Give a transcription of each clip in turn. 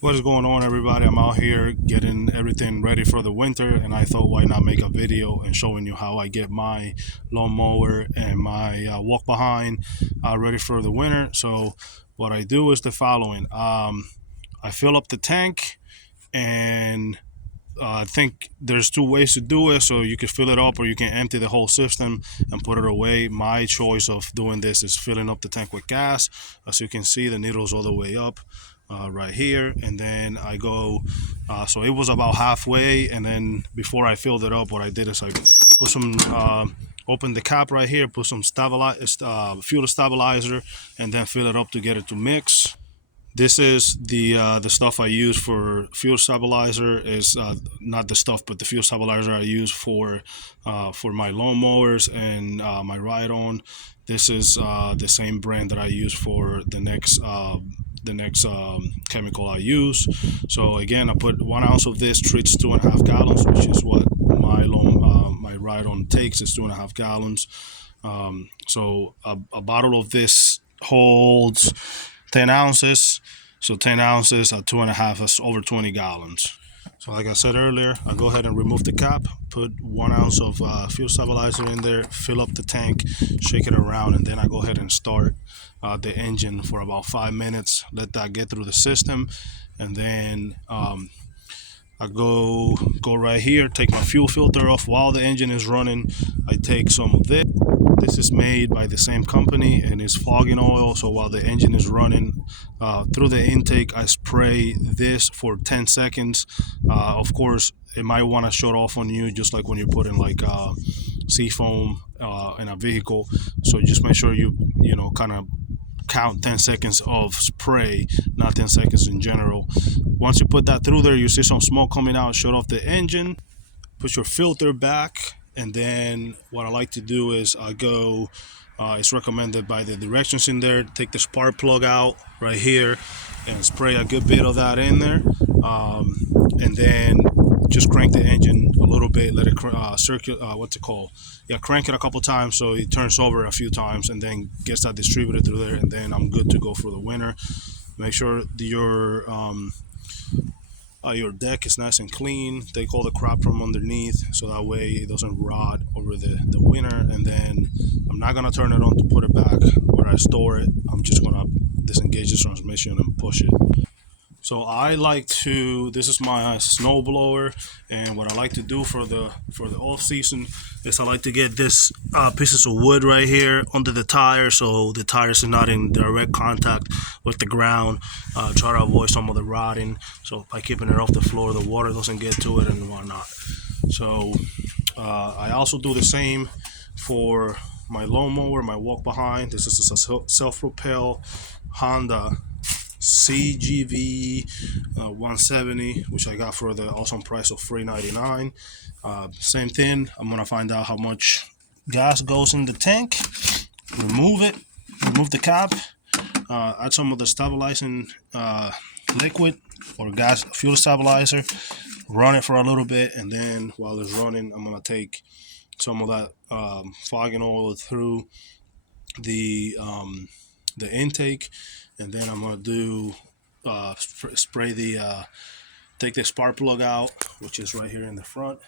What is going on, everybody? I'm out here getting everything ready for the winter, and I thought, why not make a video and showing you how I get my lawnmower and my walk behind ready for the winter. So what I do is the following. I fill up the tank, and I think there's two ways to do it. So you can fill it up, or you can empty the whole system and put it away. My choice of doing this is filling up the tank with gas. As you can see, the needle's all the way up right here, and then I go. So it was about halfway, and then before I filled it up, what I did is I put some. Open the cap right here, put some fuel stabilizer, and then fill it up to get it to mix. This is the stuff I use for fuel stabilizer. Is not the stuff, but the fuel stabilizer I use for my lawnmowers and my ride-on. This is the same brand that I use for the next chemical I use. So again, I put 1 ounce of this treats 2.5 gallons, which is what my ride-on takes. Is 2.5 gallons. So a bottle of this holds 10 ounces. So 10 ounces at 2.5, that's over 20 gallons. So like I said earlier, I go ahead and remove the cap, put 1 ounce of fuel stabilizer in there, fill up the tank, shake it around, and then I go ahead and start the engine for about 5 minutes, let that get through the system, and then I go right here, take my fuel filter off while the engine is running. I take some of this. This is made by the same company and is fogging oil. So while the engine is running through the intake, I spray this for 10 seconds. Of course, it might want to shut off on you, just like when you're putting like sea foam in a vehicle. So just make sure you kind of count 10 seconds of spray, not 10 seconds in general. Once you put that through there, you see some smoke coming out, shut off the engine, put your filter back, and then what I like to do is I go, it's recommended by the directions in there, take the spark plug out right here and spray a good bit of that in there, and then just crank the engine a little bit, let it what's it called? Yeah, crank it a couple times so it turns over a few times, and then gets that distributed through there, and then I'm good to go for the winter. Make sure your deck is nice and clean. Take all the crap from underneath so that way it doesn't rot over the winter. And then I'm not gonna turn it on to put it back where I store it. I'm just gonna disengage the transmission and push it. So I like to, this is my snow blower, and what I like to do for the off season is I like to get this pieces of wood right here under the tire, so the tires are not in direct contact with the ground. Try to avoid some of the rotting, so by keeping it off the floor, the water doesn't get to it and whatnot. So I also do the same for my lawnmower, my walk behind. This is a self-propel Honda CGV 170, which I got for the awesome price of $3.99. Same thing. I'm gonna find out how much gas goes in the tank, remove it, remove the cap, add some of the stabilizing liquid or gas fuel stabilizer, run it for a little bit, and then while it's running, I'm gonna take some of that fogging oil through the intake, and then I'm gonna do spray take the spark plug out, which is right here in the front,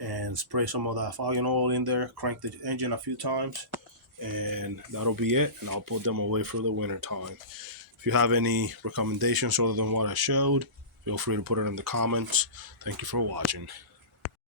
and spray some of that fogging oil in there, crank the engine a few times, and that'll be it, and I'll put them away for the winter time. If you have any recommendations other than what I showed, feel free to put it in the comments. Thank you for watching.